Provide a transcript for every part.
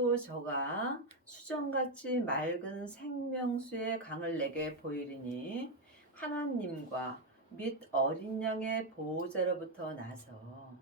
또 저가 수정같이 맑은 생명수의 강을 내게 보이리니 하나님과 및 어린 양의 보호자로부터 나서.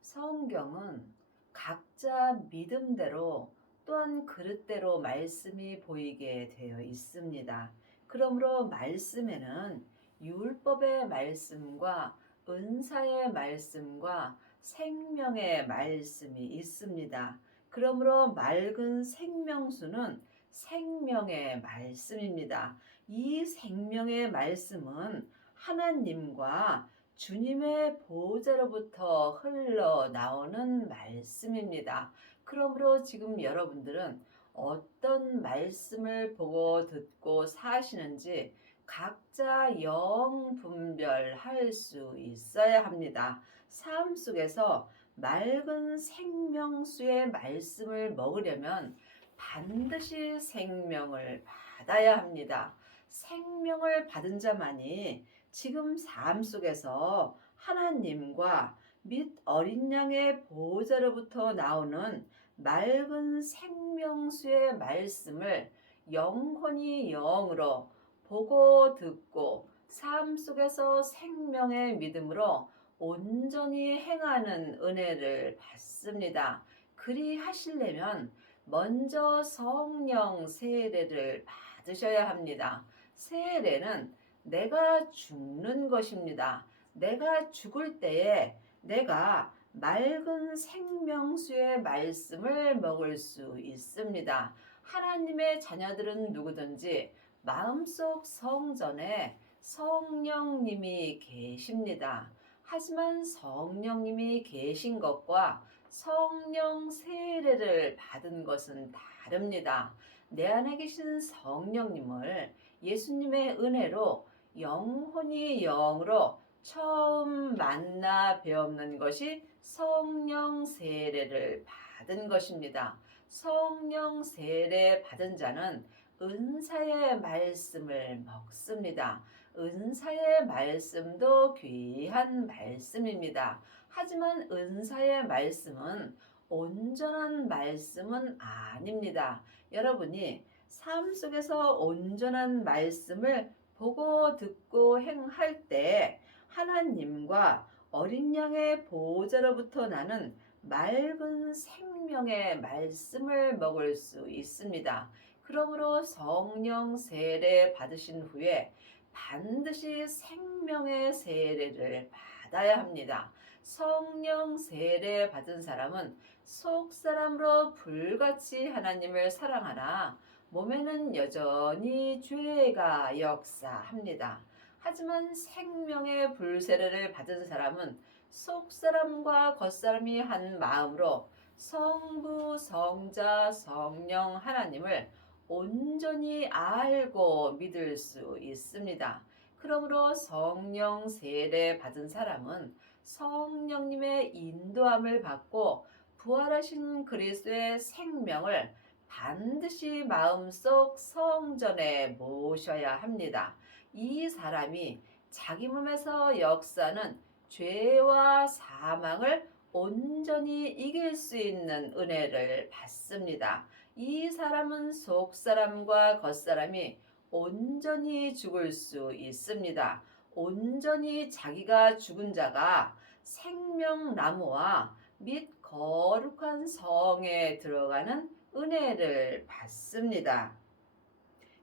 성경은 각자 믿음대로 또한 그릇대로 말씀이 보이게 되어 있습니다. 그러므로 말씀에는 율법의 말씀과 은사의 말씀과 생명의 말씀이 있습니다. 그러므로 맑은 생명수는 생명의 말씀입니다. 이 생명의 말씀은 하나님과 주님의 보호자로부터 흘러나오는 말씀입니다. 그러므로 지금 여러분들은 어떤 말씀을 보고 듣고 사시는지 각자 영 분별할 수 있어야 합니다. 삶 속에서 맑은 생명수의 말씀을 먹으려면 반드시 생명을 받아야 합니다. 생명을 받은 자만이 지금 삶 속에서 하나님과 및 어린 양의 보호자로부터 나오는 맑은 생명수의 말씀을 영혼이 영으로 보고 듣고 삶 속에서 생명의 믿음으로 온전히 행하는 은혜를 받습니다. 그리 하시려면 먼저 성령 세례를 받으셔야 합니다. 세례는 내가 죽는 것입니다. 내가 죽을 때에 내가 맑은 생명수의 말씀을 먹을 수 있습니다. 하나님의 자녀들은 누구든지 마음속 성전에 성령님이 계십니다. 하지만 성령님이 계신 것과 성령 세례를 받은 것은 다릅니다. 내 안에 계신 성령님을 예수님의 은혜로 영혼이 영으로 처음 만나 배우는 것이 성령 세례를 받은 것입니다. 성령 세례 받은 자는 은사의 말씀을 먹습니다. 은사의 말씀도 귀한 말씀입니다. 하지만 은사의 말씀은 온전한 말씀은 아닙니다. 여러분이 삶 속에서 온전한 말씀을 보고 듣고 행할 때 하나님과 어린 양의 보호자로부터 나는 맑은 생명의 말씀을 먹을 수 있습니다. 그러므로 성령 세례 받으신 후에 반드시 생명의 세례를 받아야 합니다. 성령 세례 받은 사람은 속사람으로 불같이 하나님을 사랑하나 몸에는 여전히 죄가 역사합니다. 하지만 생명의 불세례를 받은 사람은 속사람과 겉사람이 한 마음으로 성부, 성자, 성령 하나님을 온전히 알고 믿을 수 있습니다. 그러므로 성령 세례 받은 사람은 성령님의 인도함을 받고 부활하신 그리스도의 생명을 반드시 마음속 성전에 모셔야 합니다. 이 사람이 자기 몸에서 역사는 죄와 사망을 온전히 이길 수 있는 은혜를 받습니다. 이 사람은 속사람과 겉사람이 온전히 죽을 수 있습니다. 온전히 자기가 죽은 자가 생명나무와 및 거룩한 성에 들어가는 은혜를 받습니다.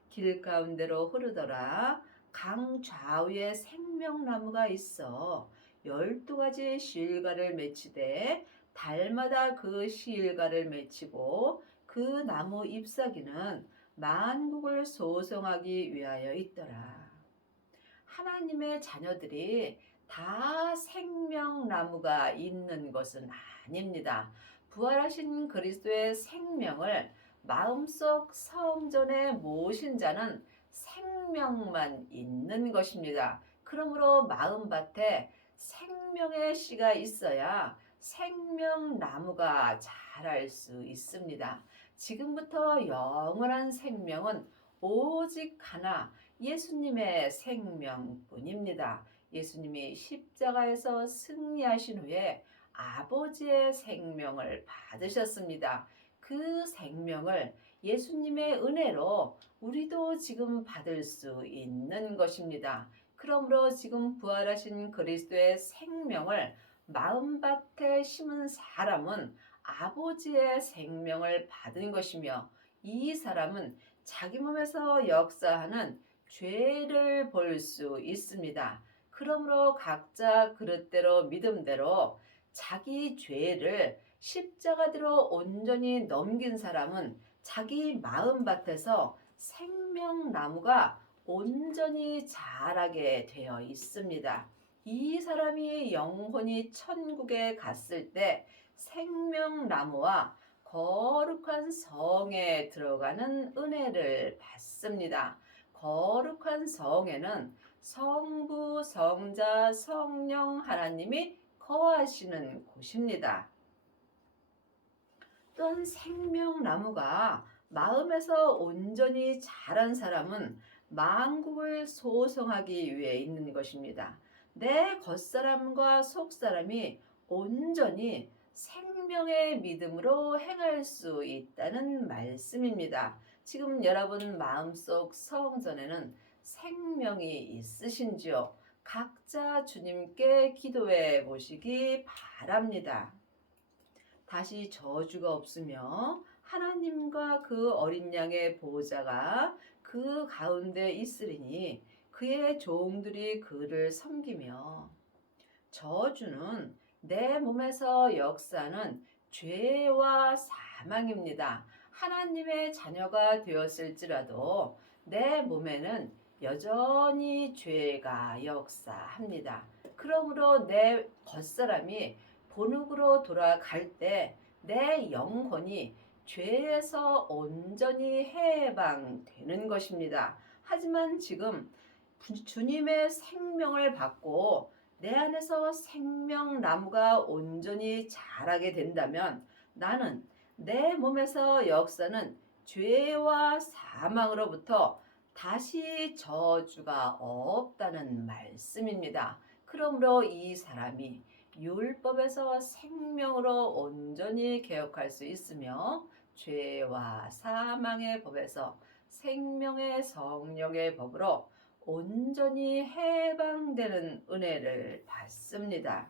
길 가운데로 흐르더라. 강 좌우에 생명나무가 있어 12가지 시일가를 맺히되 달마다 그 시일가를 맺히고 그 나무 잎사귀는 만국을 소송하기 위하여 있더라. 하나님의 자녀들이 다 생명나무가 있는 것은 아닙니다. 부활하신 그리스도의 생명을 마음속 성전에 모신 자는 생명만 있는 것입니다. 그러므로 마음밭에 생명의 씨가 있어야 생명나무가 자랄 수 있습니다. 지금부터 영원한 생명은 오직 하나 예수님의 생명뿐입니다. 예수님이 십자가에서 승리하신 후에 아버지의 생명을 받으셨습니다. 그 생명을 예수님의 은혜로 우리도 지금 받을 수 있는 것입니다. 그러므로 지금 부활하신 그리스도의 생명을 마음밭에 심은 사람은 아버지의 생명을 받은 것이며, 이 사람은 자기 몸에서 역사하는 죄를 볼 수 있습니다. 그러므로 각자 그릇대로 믿음대로 자기 죄를 십자가대로 온전히 넘긴 사람은 자기 마음밭에서 생명나무가 온전히 자라게 되어 있습니다. 이 사람이 영혼이 천국에 갔을 때 생명나무와 거룩한 성에 들어가는 은혜를 받습니다. 거룩한 성에는 성부, 성자, 성령 하나님이 거하시는 곳입니다. 또한 생명나무가 마음에서 온전히 자란 사람은 만국을 소성하기 위해 있는 것입니다. 내 겉사람과 속사람이 온전히 생명의 믿음으로 행할 수 있다는 말씀입니다. 지금 여러분 마음속 성전에는 생명이 있으신지요? 각자 주님께 기도해 보시기 바랍니다. 다시 저주가 없으며 하나님과 그 어린 양의 보호자가 그 가운데 있으리니 그의 종들이 그를 섬기며, 저주는 내 몸에서 역사하는 죄와 사망입니다. 하나님의 자녀가 되었을지라도 내 몸에는 여전히 죄가 역사합니다. 그러므로 내 겉사람이 본흙으로 돌아갈 때 내 영혼이 죄에서 온전히 해방되는 것입니다. 하지만 지금 주님의 생명을 받고 내 안에서 생명나무가 온전히 자라게 된다면 나는 내 몸에서 역사는 죄와 사망으로부터 다시 저주가 없다는 말씀입니다. 그러므로 이 사람이 율법에서 생명으로 온전히 개혁할 수 있으며 죄와 사망의 법에서 생명의 성령의 법으로 온전히 해방되는 은혜를 받습니다.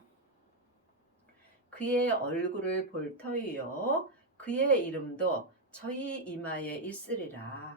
그의 얼굴을 볼 터이요 그의 이름도 저희 이마에 있으리라.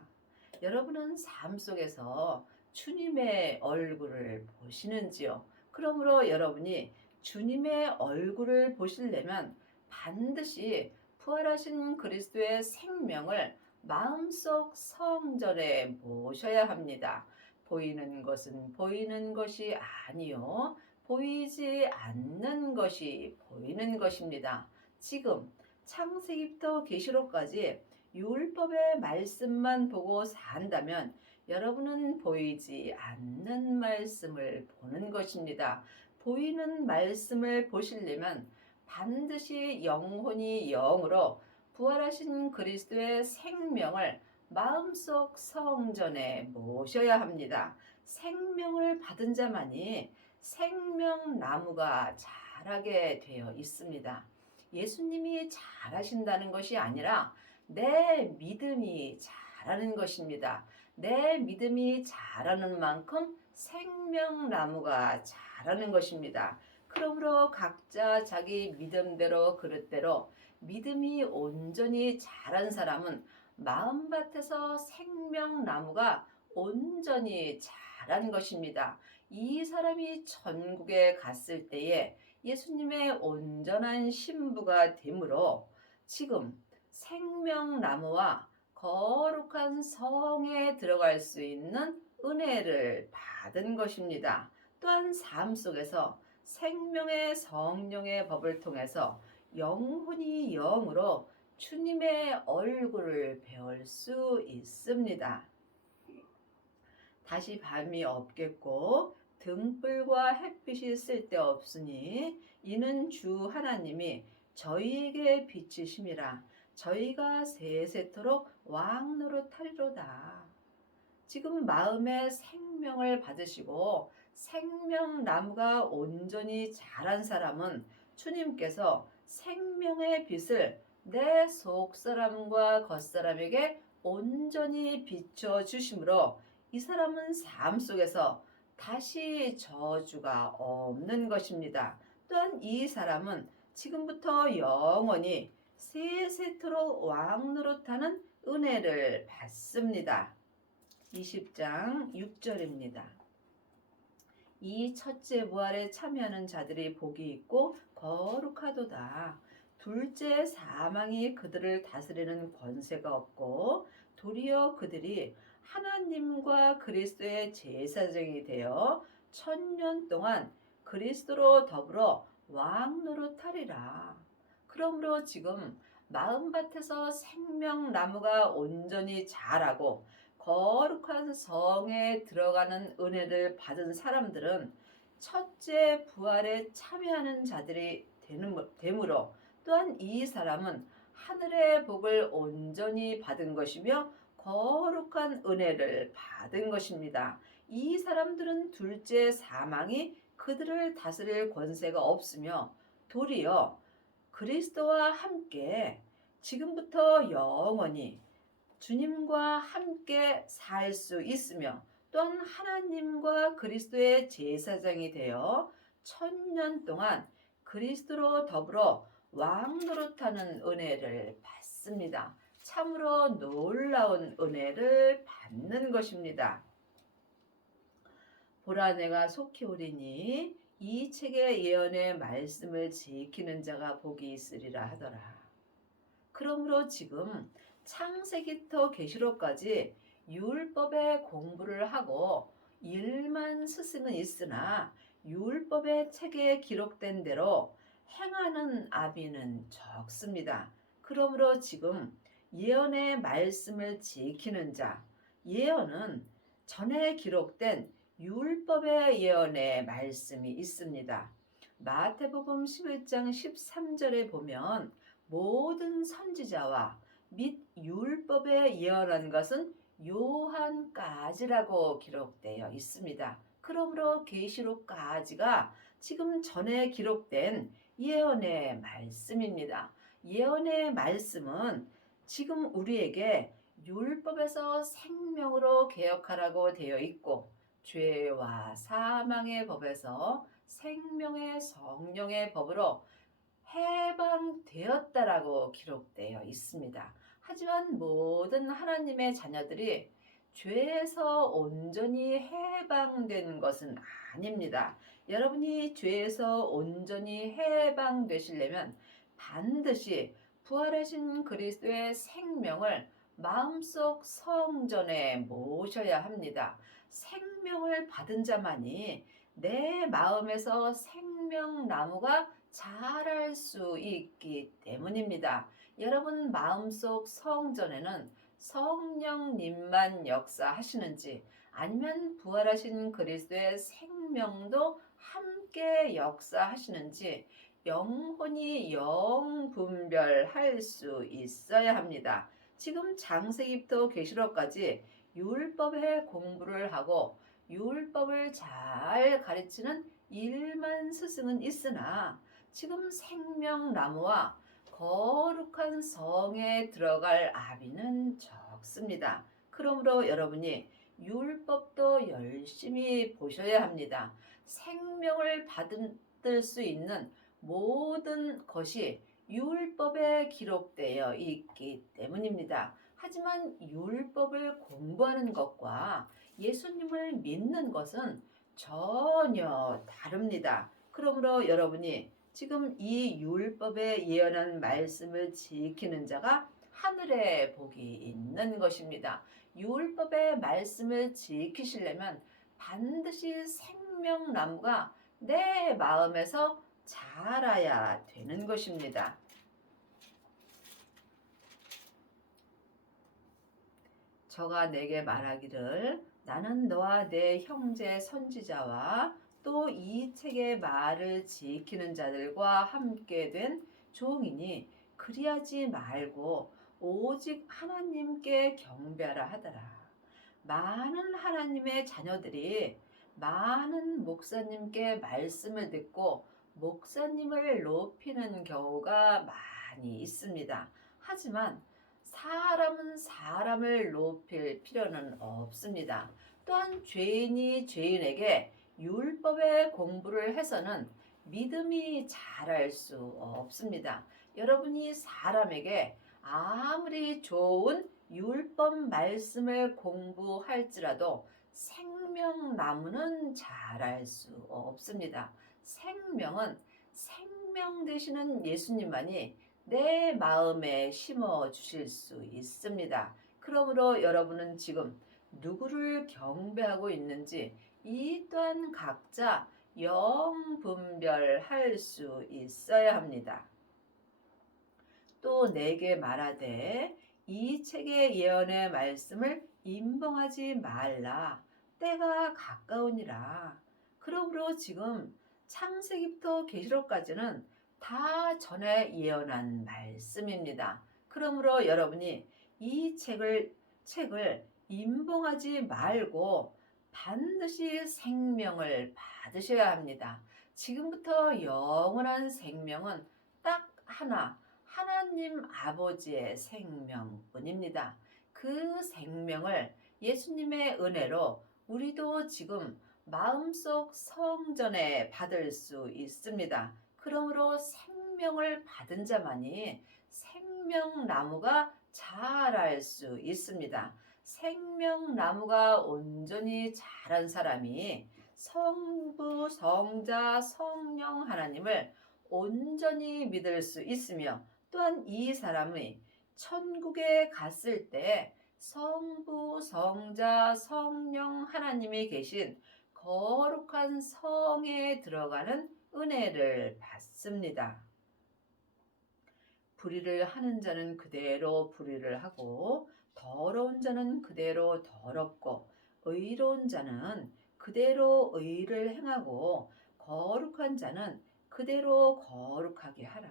여러분은 삶 속에서 주님의 얼굴을 보시는지요? 그러므로 여러분이 주님의 얼굴을 보시려면 반드시 부활하신 그리스도의 생명을 마음속 성전에 모셔야 합니다. 보이는 것은 보이는 것이 아니요 보이지 않는 것이 보이는 것입니다. 지금 창세기부터 계시록까지 율법의 말씀만 보고 산다면 여러분은 보이지 않는 말씀을 보는 것입니다. 보이는 말씀을 보시려면 반드시 영혼이 영으로 부활하신 그리스도의 생명을 마음속 성전에 모셔야 합니다. 생명을 받은 자만이 생명나무가 자라게 되어 있습니다. 예수님이 자라신다는 것이 아니라 내 믿음이 자라는 것입니다. 내 믿음이 자라는 만큼 생명나무가 자라는 것입니다. 그러므로 각자 자기 믿음대로 그릇대로 믿음이 온전히 자란 사람은 마음밭에서 생명나무가 온전히 자란 것입니다. 이 사람이 천국에 갔을 때에 예수님의 온전한 신부가 되므로 지금 생명나무와 거룩한 성에 들어갈 수 있는 은혜를 받은 것입니다. 또한 삶 속에서 생명의 성령의 법을 통해서 영혼이 영으로 주님의 얼굴을 배울 수 있습니다. 다시 밤이 없겠고 등불과 햇빛이 쓸데없으니 이는 주 하나님이 저희에게 비치심이라. 저희가 세세토록 왕노릇하리로다. 지금 마음의 생명을 받으시고 생명나무가 온전히 자란 사람은 주님께서 생명의 빛을 내 속사람과 겉사람에게 온전히 비춰 주심으로 이 사람은 삶 속에서 다시 저주가 없는 것입니다. 또한 이 사람은 지금부터 영원히 세세토록 왕 노릇하는 은혜를 받습니다. 20장 6절입니다. 이 첫째 부활에 참여하는 자들이 복이 있고 거룩하도다. 둘째 사망이 그들을 다스리는 권세가 없고 도리어 그들이 하나님과 그리스도의 제사장이 되어 1000년 동안 그리스도로 더불어 왕 노릇하리라. 그러므로 지금 마음밭에서 생명나무가 온전히 자라고 거룩한 성에 들어가는 은혜를 받은 사람들은 첫째 부활에 참여하는 자들이 되므로 또한 이 사람은 하늘의 복을 온전히 받은 것이며 거룩한 은혜를 받은 것입니다. 이 사람들은 둘째 사망이 그들을 다스릴 권세가 없으며 도리어 그리스도와 함께 지금부터 영원히 주님과 함께 살 수 있으며 또한 하나님과 그리스도의 제사장이 되어 1000년 동안 그리스도로 더불어 왕 노릇하는 은혜를 받습니다. 참으로 놀라운 은혜를 받는 것입니다. 보라 내가 속히 오리니 이 책의 예언의 말씀을 지키는 자가 복이 있으리라 하더라. 그러므로 지금 창세기부터 계시록까지 율법의 공부를 하고 일만 스승은 있으나 율법의 책에 기록된 대로 행하는 아비는 적습니다. 그러므로 지금 예언의 말씀을 지키는 자, 예언은 전에 기록된 율법의 예언의 말씀이 있습니다. 마태복음 11장 13절에 보면 모든 선지자와 및 율법에 예언한 것은 요한까지라고 기록되어 있습니다. 그러므로 계시록까지가 지금 전에 기록된 예언의 말씀입니다. 예언의 말씀은 지금 우리에게 율법에서 생명으로 개혁하라고 되어 있고 죄와 사망의 법에서 생명의 성령의 법으로 해방되었다라고 기록되어 있습니다. 하지만 모든 하나님의 자녀들이 죄에서 온전히 해방된 것은 아닙니다. 여러분이 죄에서 온전히 해방되시려면 반드시 부활하신 그리스도의 생명을 마음속 성전에 모셔야 합니다. 생명을 받은 자만이 내 마음에서 생명나무가 자랄 수 있기 때문입니다. 여러분 마음속 성전에는 성령님만 역사하시는지 아니면 부활하신 그리스도의 생명도 함께 역사하시는지 영혼이 영분별할 수 있어야 합니다. 지금 창세기부터 계시록까지 율법의 공부를 하고 율법을 잘 가르치는 일만 스승은 있으나 지금 생명나무와 거룩한 성에 들어갈 아비는 적습니다. 그러므로 여러분이 율법도 열심히 보셔야 합니다. 생명을 받을 수 있는 모든 것이 율법에 기록되어 있기 때문입니다. 하지만 율법을 공부하는 것과 예수님을 믿는 것은 전혀 다릅니다. 그러므로 여러분이 지금 이 율법에 예언한 말씀을 지키는 자가 하늘에 복이 있는 것입니다. 율법의 말씀을 지키시려면 반드시 생명나무가 내 마음에서 자라야 되는 것입니다. 저가 내게 말하기를 나는 너와 내 형제 선지자와 또 이 책의 말을 지키는 자들과 함께 된 종이니 그리하지 말고 오직 하나님께 경배하라 하더라. 많은 하나님의 자녀들이 많은 목사님께 말씀을 듣고 목사님을 높이는 경우가 많이 있습니다. 하지만 사람은 사람을 높일 필요는 없습니다. 또한 죄인이 죄인에게 율법의 공부를 해서는 믿음이 자랄 수 없습니다. 여러분이 사람에게 아무리 좋은 율법 말씀을 공부할지라도 생명나무는 자랄 수 없습니다. 생명은 생명 되시는 예수님만이 내 마음에 심어 주실 수 있습니다. 그러므로 여러분은 지금 누구를 경배하고 있는지 이 또한 각자 영분별할 수 있어야 합니다. 또 내게 말하되 이 책의 예언의 말씀을 임봉하지 말라. 때가 가까우니라. 그러므로 지금 창세기부터 계시록까지는 다 전에 예언한 말씀입니다. 그러므로 여러분이 이 책을 임봉하지 말고 반드시 생명을 받으셔야 합니다. 지금부터 영원한 생명은 딱 하나, 하나님 아버지의 생명뿐입니다. 그 생명을 예수님의 은혜로 우리도 지금 마음속 성전에 받을 수 있습니다. 그러므로 생명을 받은 자만이 생명나무가 자랄 수 있습니다. 생명나무가 온전히 자란 사람이 성부, 성자, 성령 하나님을 온전히 믿을 수 있으며 또한 이 사람이 천국에 갔을 때 성부, 성자, 성령 하나님이 계신 거룩한 성에 들어가는 은혜를 받습니다. 불의를 하는 자는 그대로 불의를 하고 더러운 자는 그대로 더럽고 의로운 자는 그대로 의를 행하고 거룩한 자는 그대로 거룩하게 하라.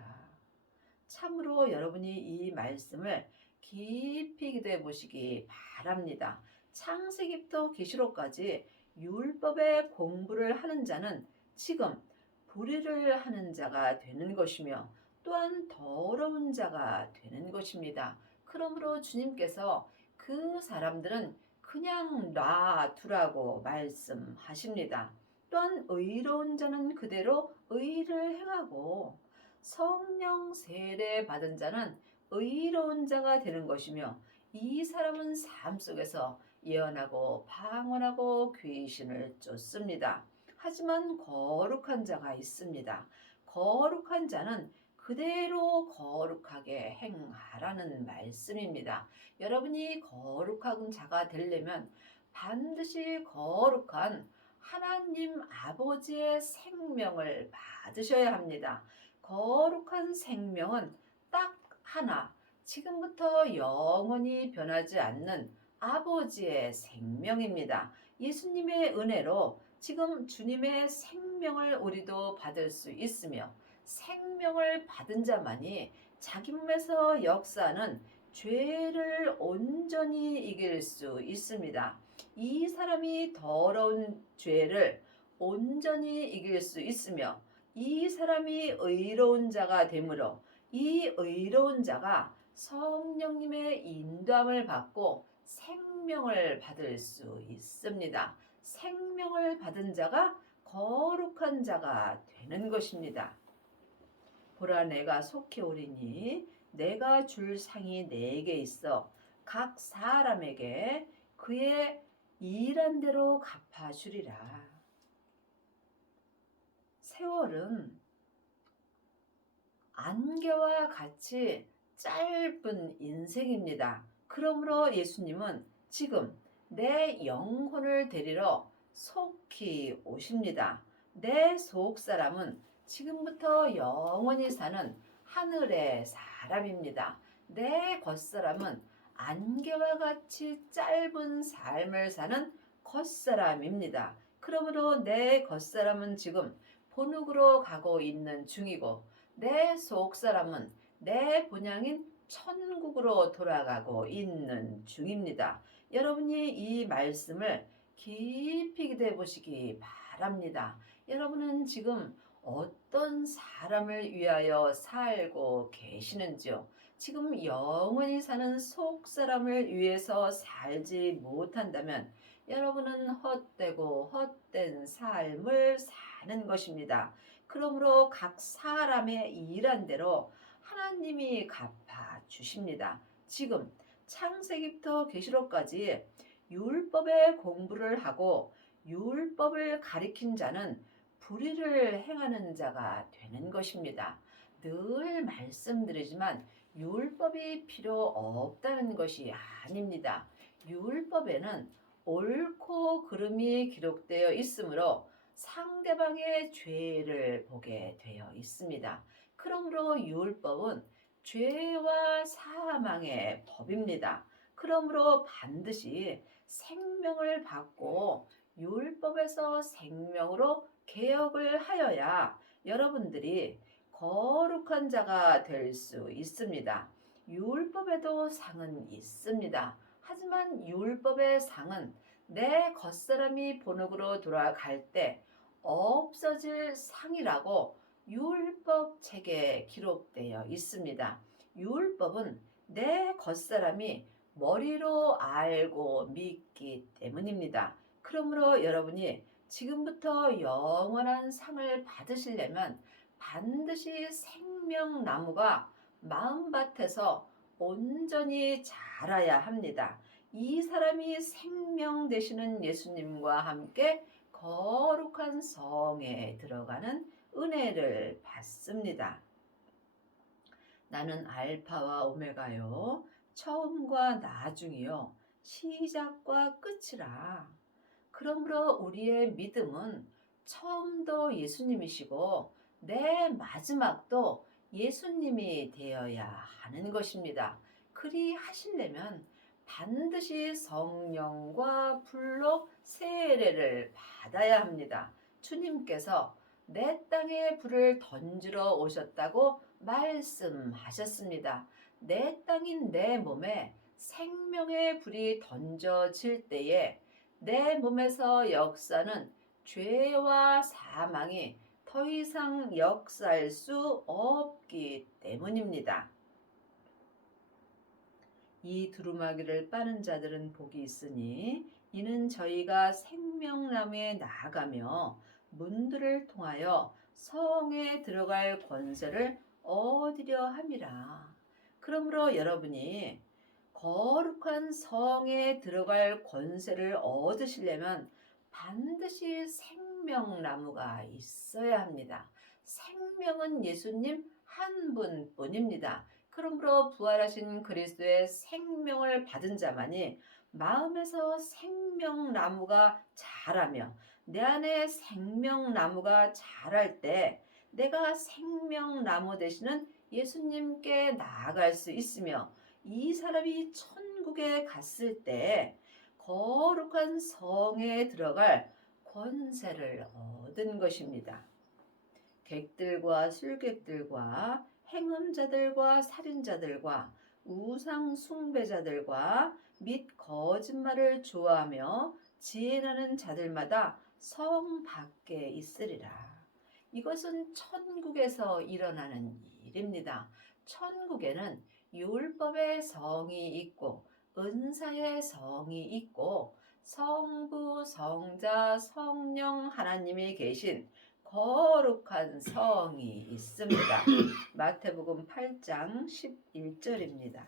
참으로 여러분이 이 말씀을 깊이 기도해 보시기 바랍니다. 창세기부터 계시록까지 율법의 공부를 하는 자는 지금 불의를 하는 자가 되는 것이며 또한 더러운 자가 되는 것입니다. 그러므로 주님께서 그 사람들은 그냥 놔두라고 말씀하십니다. 또한 의로운 자는 그대로 의를 행하고 성령 세례 받은 자는 의로운 자가 되는 것이며 이 사람은 삶 속에서 예언하고 방언하고 귀신을 쫓습니다. 하지만 거룩한 자가 있습니다. 거룩한 자는 그대로 거룩하게 행하라는 말씀입니다. 여러분이 거룩한 자가 되려면 반드시 거룩한 하나님 아버지의 생명을 받으셔야 합니다. 거룩한 생명은 딱 하나, 지금부터 영원히 변하지 않는 아버지의 생명입니다. 예수님의 은혜로 지금 주님의 생명을 우리도 받을 수 있으며 생명을 받은 자만이 자기 몸에서 역사하는 죄를 온전히 이길 수 있습니다. 이 사람이 더러운 죄를 온전히 이길 수 있으며 이 사람이 의로운 자가 되므로 이 의로운 자가 성령님의 인도함을 받고 생명을 받을 수 있습니다. 생명을 받은 자가 거룩한 자가 되는 것입니다. 보라 내가 속히 오리니 내가 줄 상이 네게 있어 각 사람에게 그의 일한 대로 갚아주리라. 세월은 안개와 같이 짧은 인생입니다. 그러므로 예수님은 지금 내 영혼을 데리러 속히 오십니다. 내 속사람은 지금부터 영원히 사는 하늘의 사람입니다. 내 겉사람은 안개와 같이 짧은 삶을 사는 겉사람입니다. 그러므로 내 겉사람은 지금 본국으로 가고 있는 중이고 내 속사람은 내 본향인 천국으로 돌아가고 있는 중입니다. 여러분이 이 말씀을 깊이 기도해 보시기 바랍니다. 여러분은 지금 어떤 사람을 위하여 살고 계시는지요? 지금 영원히 사는 속 사람을 위해서 살지 못한다면 여러분은 헛되고 헛된 삶을 사는 것입니다. 그러므로 각 사람의 일한 대로 하나님이 갚아 주십니다. 지금 창세기부터 계시록까지 율법의 공부를 하고 율법을 가리킨 자는 불의를 행하는 자가 되는 것입니다. 늘 말씀드리지만 율법이 필요 없다는 것이 아닙니다. 율법에는 옳고 그름이 기록되어 있으므로 상대방의 죄를 보게 되어 있습니다. 그러므로 율법은 죄와 사망의 법입니다. 그러므로 반드시 생명을 받고 율법에서 생명으로 개혁을 하여야 여러분들이 거룩한 자가 될 수 있습니다. 율법에도 상은 있습니다. 하지만 율법의 상은 내 겉사람이 본흙으로 돌아갈 때 없어질 상이라고 율법 책에 기록되어 있습니다. 율법은 내 겉사람이 머리로 알고 믿기 때문입니다. 그러므로 여러분이 지금부터 영원한 상을 받으시려면 반드시 생명나무가 마음밭에서 온전히 자라야 합니다. 이 사람이 생명 되시는 예수님과 함께 거룩한 성에 들어가는 은혜를 받습니다. 나는 알파와 오메가요, 처음과 나중이요, 시작과 끝이라. 그러므로 우리의 믿음은 처음도 예수님이시고 내 마지막도 예수님이 되어야 하는 것입니다. 그리 하시려면 반드시 성령과 불로 세례를 받아야 합니다. 주님께서 내 땅에 불을 던지러 오셨다고 말씀하셨습니다. 내 땅인 내 몸에 생명의 불이 던져질 때에 내 몸에서 역사는 죄와 사망이 더 이상 역사할 수 없기 때문입니다. 이 두루마기를 빠는 자들은 복이 있으니 이는 저희가 생명나무에 나아가며 문들을 통하여 성에 들어갈 권세를 얻으려 함이라. 그러므로 여러분이 거룩한 성에 들어갈 권세를 얻으시려면 반드시 생명나무가 있어야 합니다. 생명은 예수님 한 분뿐입니다. 그러므로 부활하신 그리스도의 생명을 받은 자만이 마음에서 생명나무가 자라며 내 안에 생명나무가 자랄 때 내가 생명나무 되시는 예수님께 나아갈 수 있으며 이 사람이 천국에 갔을 때 거룩한 성에 들어갈 권세를 얻은 것입니다. 객들과 술객들과 행음자들과 살인자들과 우상 숭배자들과 및 거짓말을 좋아하며 지혜나는 자들마다 성 밖에 있으리라. 이것은 천국에서 일어나는 일입니다. 천국에는 율법의 성이 있고 은사의 성이 있고 성부, 성자, 성령 하나님이 계신 거룩한 성이 있습니다. 마태복음 8장 11절입니다.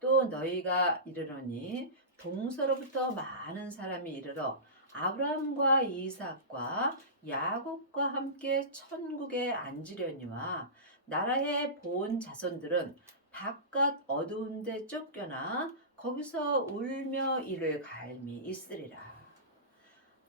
또 너희가 이르노니 동서로부터 많은 사람이 이르러 아브라함과 이삭과 야곱과 함께 천국에 앉으려니와 나라의 본 자손들은 바깥 어두운 데 쫓겨나 거기서 울며 이를 갈미 있으리라.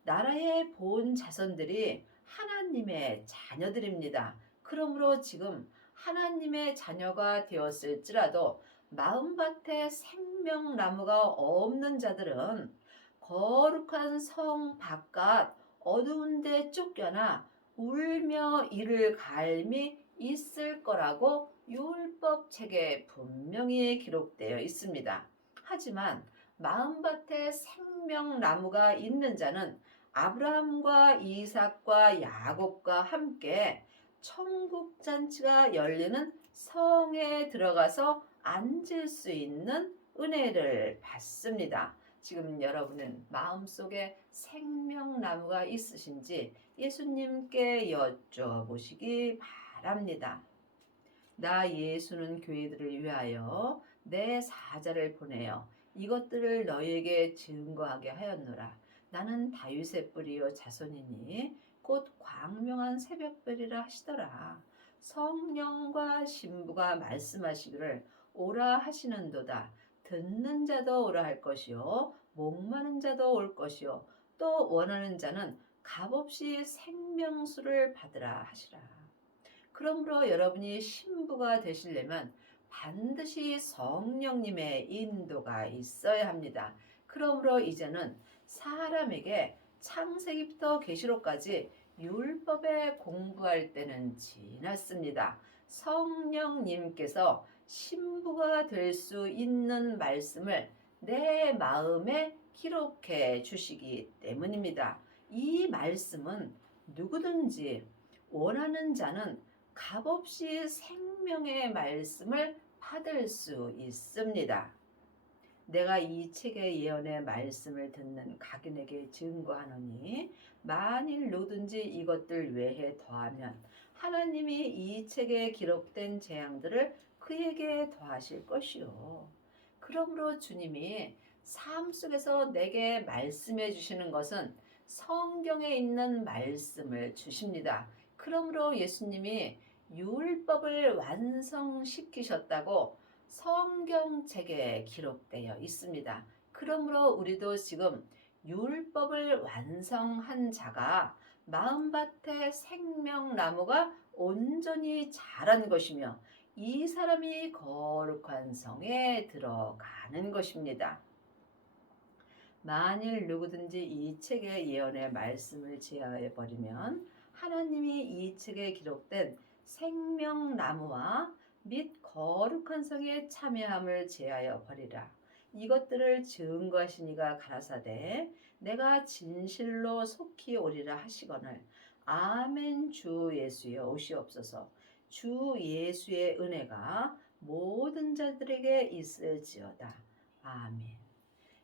나라의 본 자손들이 하나님의 자녀들입니다. 그러므로 지금 하나님의 자녀가 되었을지라도 마음밭에 생명나무가 없는 자들은 거룩한 성 바깥 어두운 데 쫓겨나 울며 이를 갈미 있을 거라고 율법 책에 분명히 기록되어 있습니다. 하지만 마음밭에 생명나무가 있는 자는 아브라함과 이삭과 야곱과 함께 천국 잔치가 열리는 성에 들어가서 앉을 수 있는 은혜를 받습니다. 지금 여러분은 마음속에 생명나무가 있으신지 예수님께 여쭤보시기 바랍니다. 나 예수는 교회들을 위하여 내 사자를 보내어 이것들을 너희에게 증거하게 하였노라. 나는 다윗의 뿌리요 자손이니 곧 광명한 새벽별이라 하시더라. 성령과 신부가 말씀하시기를 오라 하시는도다. 듣는 자도 오라 할 것이요 목마른 자도 올 것이요 또 원하는 자는 값없이 생명수를 받으라 하시라. 그러므로 여러분이 신부가 되시려면 반드시 성령님의 인도가 있어야 합니다. 그러므로 이제는 사람에게 창세기부터 계시록까지 율법에 공부할 때는 지났습니다. 성령님께서 신부가 될 수 있는 말씀을 내 마음에 기록해 주시기 때문입니다. 이 말씀은 누구든지 원하는 자는 값없이 생명의 말씀을 받을 수 있습니다. 내가 이 책의 예언의 말씀을 듣는 각인에게 증거하노니 만일 누구든지 이것들 외에 더하면 하나님이 이 책에 기록된 재앙들을 그에게 더하실 것이요. 그러므로 주님이 삶 속에서 내게 말씀해 주시는 것은 성경에 있는 말씀을 주십니다. 그러므로 예수님이 율법을 완성시키셨다고 성경책에 기록되어 있습니다. 그러므로 우리도 지금 율법을 완성한 자가 마음밭에 생명나무가 온전히 자란 것이며 이 사람이 거룩한 성에 들어가는 것입니다. 만일 누구든지 이 책의 예언의 말씀을 제하해 버리면 하나님이 이 책에 기록된 생명나무와 및 거룩한 성에 참여함을 제하여 버리라. 이것들을 증거하시니가 가라사대 내가 진실로 속히 오리라 하시거늘 아멘. 주 예수여 오시옵소서. 주 예수의 은혜가 모든 자들에게 있을지어다. 아멘.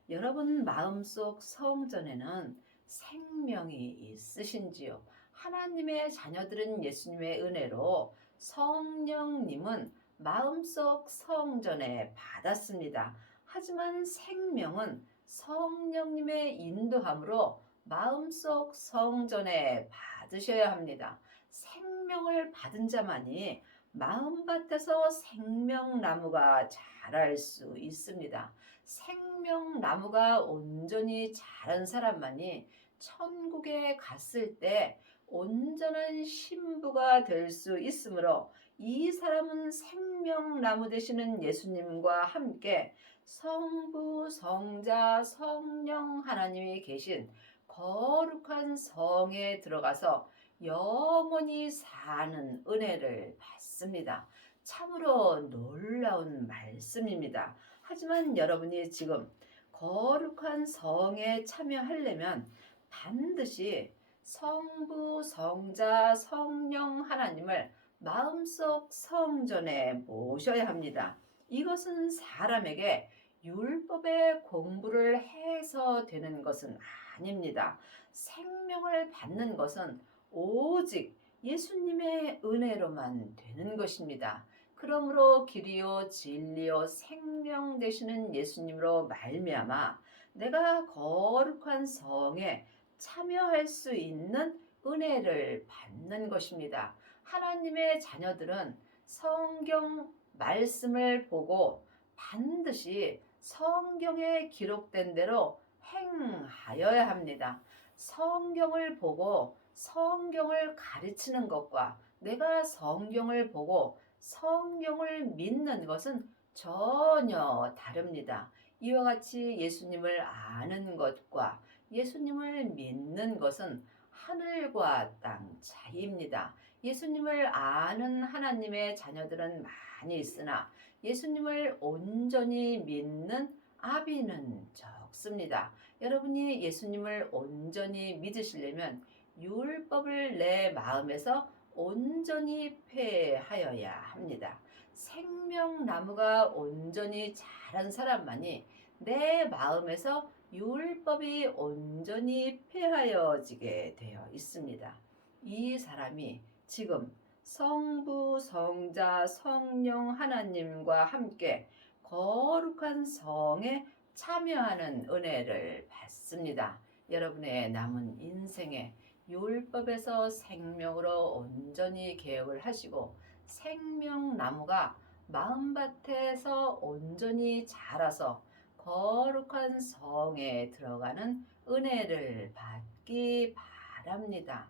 여러분 마음속 성전에는 생명이 있으신지요? 하나님의 자녀들은 예수님의 은혜로 성령님은 마음속 성전에 받았습니다. 하지만 생명은 성령님의 인도함으로 마음속 성전에 받으셔야 합니다. 생명을 받은 자만이 마음밭에서 생명나무가 자랄 수 있습니다. 생명나무가 온전히 자란 사람만이 천국에 갔을 때 온전한 신부가 될 수 있으므로 이 사람은 생명나무 되시는 예수님과 함께 성부, 성자, 성령 하나님이 계신 거룩한 성에 들어가서 영원히 사는 은혜를 받습니다. 참으로 놀라운 말씀입니다. 하지만 여러분이 지금 거룩한 성에 참여하려면 반드시 성부, 성자, 성령 하나님을 마음속 성전에 모셔야 합니다. 이것은 사람에게 율법의 공부를 해서 되는 것은 아닙니다. 생명을 받는 것은 오직 예수님의 은혜로만 되는 것입니다. 그러므로 길이요 진리요 생명 되시는 예수님으로 말미암아 내가 거룩한 성에 참여할 수 있는 은혜를 받는 것입니다. 하나님의 자녀들은 성경 말씀을 보고 반드시 성경에 기록된 대로 행하여야 합니다. 성경을 보고 성경을 가르치는 것과 내가 성경을 보고 성경을 믿는 것은 전혀 다릅니다. 이와 같이 예수님을 아는 것과 예수님을 믿는 것은 하늘과 땅 차이입니다. 예수님을 아는 하나님의 자녀들은 많이 있으나 예수님을 온전히 믿는 아비는 적습니다. 여러분이 예수님을 온전히 믿으시려면 율법을 내 마음에서 온전히 폐하여야 합니다. 생명나무가 온전히 자란 사람만이 내 마음에서 율법이 온전히 폐하여지게 되어 있습니다. 이 사람이 지금 성부, 성자, 성령 하나님과 함께 거룩한 성에 참여하는 은혜를 받습니다. 여러분의 남은 인생에 율법에서 생명으로 온전히 개혁을 하시고 생명나무가 마음밭에서 온전히 자라서 거룩한 성에 들어가는 은혜를 받기 바랍니다.